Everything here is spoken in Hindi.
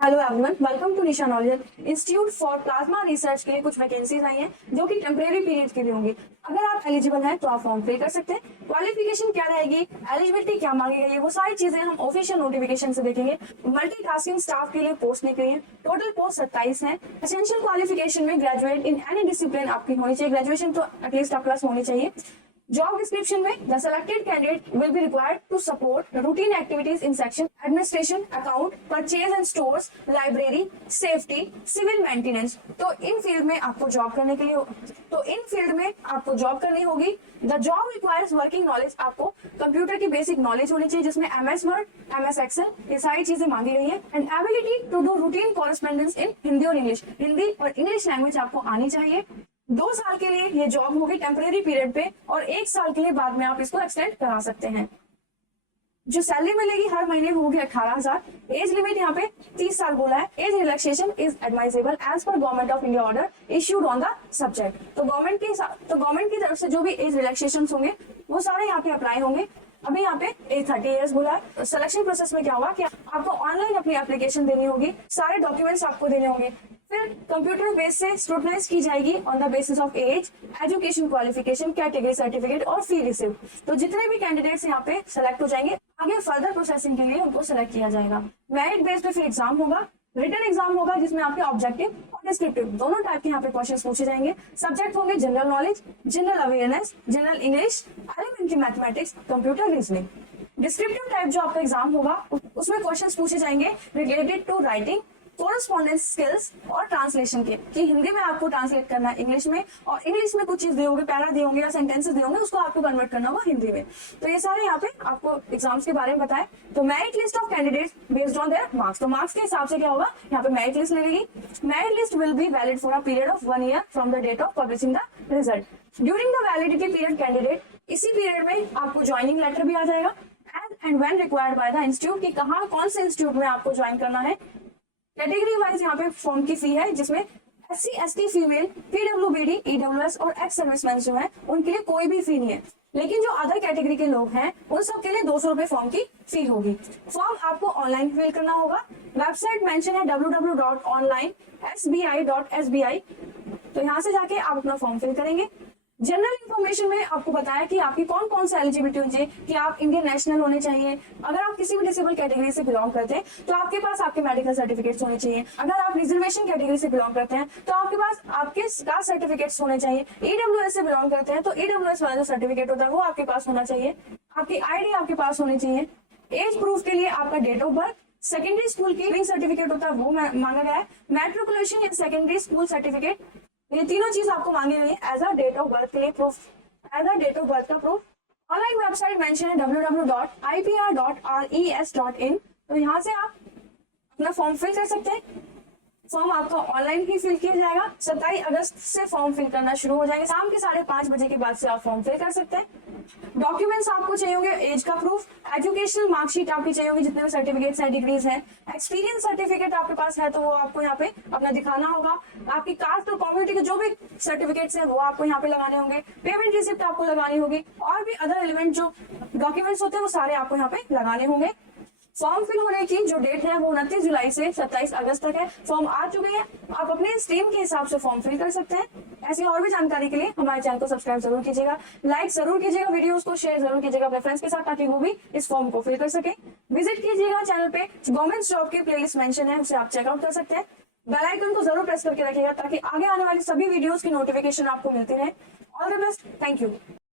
Hello everyone, welcome to Nisha knowledge institute for plasma research के लिए कुछ वैकेंसीज आई हैं जो कि टेम्परेरी पीरियड के लिए होंगी। अगर आप एलिजिबल हैं तो आप फॉर्म फिल कर सकते हैं। क्वालिफिकेशन क्या रहेगी, एलिजिबिलिटी क्या मांगी गई है, वो सारी चीजें हम ऑफिशियल नोटिफिकेशन से देखेंगे। मल्टीटास्किंग स्टाफ के लिए पोस्ट निकली है, टोटल पोस्ट 27 है। एसेंशियल क्वालिफिकेशन में ग्रेजुएट इन एनी डिसिप्लिन आपकी होनी चाहिए, ग्रेजुएशन तो एटलीस्ट आपके पास होनी चाहिए। Job description में the selected candidate will be required to support routine activities in section administration, account, purchase and stores, library, safety, civil maintenance। तो इन फील्ड में आपको जॉब करने के लिए होगी। The job requires working knowledge, आपको कंप्यूटर की बेसिक नॉलेज होनी चाहिए जिसमें MS Word, MS Excel ये सारी चीजें मांगी गई है। And ability to do routine correspondence in Hindi और इंग्लिश, हिंदी और इंग्लिश लैंग्वेज आपको आनी चाहिए। 2 साल के लिए ये जॉब होगी टेम्परेरी पीरियड पे, और 1 साल के लिए बाद में आप इसको एक्सटेंड करा सकते हैं। जो सैलरी मिलेगी हर महीने होगी 18,000। एज लिमिट यहाँ पे 30 साल बोला है। Age relaxation is advisable as per government of India order issued on the subject. तो गवर्नमेंट की तरफ से जो भी एज रिलैक्सेशन होंगे वो सारे यहाँ पे अप्लाई होंगे। अभी यहाँ पे एज 30 ईयर्स बोला है। सिलेक्शन प्रोसेस में क्या होगा कि आपको ऑनलाइन अपनी एप्लीकेशन देनी होगी, सारे डॉक्यूमेंट्स आपको देने होंगे, फिर कंप्यूटर बेस से स्क्रूटनाइज की जाएगी on the basis of age, education qualification, category certificate और फी रिसिप्ट। तो जितने भी कैंडिडेट्स यहाँ पे सेलेक्ट हो जाएंगे आगे फर्दर प्रोसेसिंग के लिए उनको सेलेक्ट किया जाएगा। मेरिट बेस पे फिर एग्जाम होगा, रिटन एग्जाम होगा जिसमें आपके ऑब्जेक्टिव और डिस्क्रिप्टिव दोनों टाइप के यहाँ पे क्वेश्चंस पूछे जाएंगे। सब्जेक्ट होंगे general knowledge, general awareness, general English, elementary mathematics, computer reasoning. Descriptive type जो आपका एग्जाम होगा उसमें क्वेश्चंस पूछे जाएंगे related to writing, correspondence skills और ट्रांसलेशन के, कि हिंदी में आपको ट्रांसलेट करना है इंग्लिश में, और इंग्लिश में कुछ चीज दे होंगे, पैरा दे होंगे या सेंटेंसेस दे होंगे, उसको आपको कन्वर्ट करना होगा हिंदी में। तो ये सारे यहाँ पे आपको एग्जाम्स के बारे में बताए। तो merit list of candidates based on their marks, तो मार्क्स के हिसाब से क्या होगा यहाँ पे मेरिट लिस्ट लगेगी। Merit list will be valid for a period of 1 year from the date of publishing the result. During the validity period candidate, इसी पीरियड में आपको ज्वाइनिंग लेटर भी आ जाएगा and when required by the institute, की कहाँ कौन से इंस्टीट्यूट में आपको ज्वाइन करना है। कैटेगरी वाइज यहाँ पे फॉर्म की फी है जिसमें SC ST female, PWBD, EWS और एक्स सर्विसमैन जो है उनके लिए कोई भी फी नहीं है। लेकिन जो अदर कैटेगरी के लोग हैं उन सब के लिए 200 रुपए फॉर्म की फी होगी। फॉर्म आपको ऑनलाइन फिल करना होगा। वेबसाइट मेंशन है www.onlinesbi.sbi। तो यहाँ से जाके आप अपना फॉर्म फिल करेंगे। जनरल इन्फॉर्मेशन में आपको बताया कि आपकी कौन कौन सी एलिजिबिलिटी होनी चाहिए, कि आप इंडियन नेशनल होने चाहिए, अगर आप किसी भी डिसेबल कैटेगरी से बिलोंग करते हैं तो आपके पास आपके मेडिकल सर्टिफिकेट्स होने चाहिए, अगर आप रिजर्वेशन कैटेगरी से बिलोंग करते हैं तो आपके पास आपके कास्ट सर्टिफिकेट्स होने चाहिए, EWS से बिलोंग करते हैं तो EWS वाला जो सर्टिफिकेट होता है वो आपके पास होना चाहिए, आपकी ID आपके पास होनी चाहिए। एज प्रूफ के लिए आपका date of birth, secondary school की सर्टिफिकेट होता है वो मांगा गया है, मैट्रिकुलेशन या सेकेंडरी स्कूल सर्टिफिकेट, ये तीनों चीज आपको मांगी गई है as a date of birth के लिए proof, as a date of birth का प्रूफ। ऑनलाइन वेबसाइट मेंशन है www.ipr.res.in। तो यहाँ से आप अपना फॉर्म फिल कर सकते हैं। फॉर्म आपका ऑनलाइन ही फिल किया जाएगा। 27 अगस्त से फॉर्म फिल करना शुरू हो जाएंगे। शाम के 5:30 बजे के बाद से आप फॉर्म फिल कर सकते हैं। डॉक्यूमेंट्स आपको चाहिए होंगे, एज का प्रूफ, एजुकेशनल मार्कशीट आपकी चाहिए होगी, जितने भी सर्टिफिकेट्स हैं, डिग्रीज हैं, एक्सपीरियंस सर्टिफिकेट आपके पास है तो वो आपको यहाँ पे अपना दिखाना होगा। आपकी कास्ट और कम्युनिटी के जो भी सर्टिफिकेट्स हैं वो आपको यहाँ पे लगाने होंगे। पेमेंट रिसिप्ट आपको लगानी होगी, और भी अदर एलिमेंट जो डॉक्यूमेंट्स होते हैं वो सारे आपको यहाँ पे लगाने होंगे। फॉर्म फिल होने की जो डेट है वो 29 जुलाई से 27 अगस्त तक है। फॉर्म आ चुके हैं, आप अपने स्ट्रीम के हिसाब से फॉर्म फिल कर सकते हैं। ऐसी और भी जानकारी के लिए हमारे चैनल को सब्सक्राइब जरूर कीजिएगा, लाइक जरूर कीजिएगा, वीडियोस को शेयर जरूर कीजिएगा अपने फ्रेंड्स के साथ ताकि वो भी इस फॉर्म को फिल कर सके। विजिट कीजिएगा चैनल पे, गवर्नमेंट जॉब की प्लेलिस्ट मेंशन है, उसे आप चेकआउट कर सकते हैं। बेल आइकन को जरूर प्रेस करके रखिएगा ताकि आगे आने वाली सभी वीडियोस की नोटिफिकेशन आपको मिलती रहे। All the best, thank you.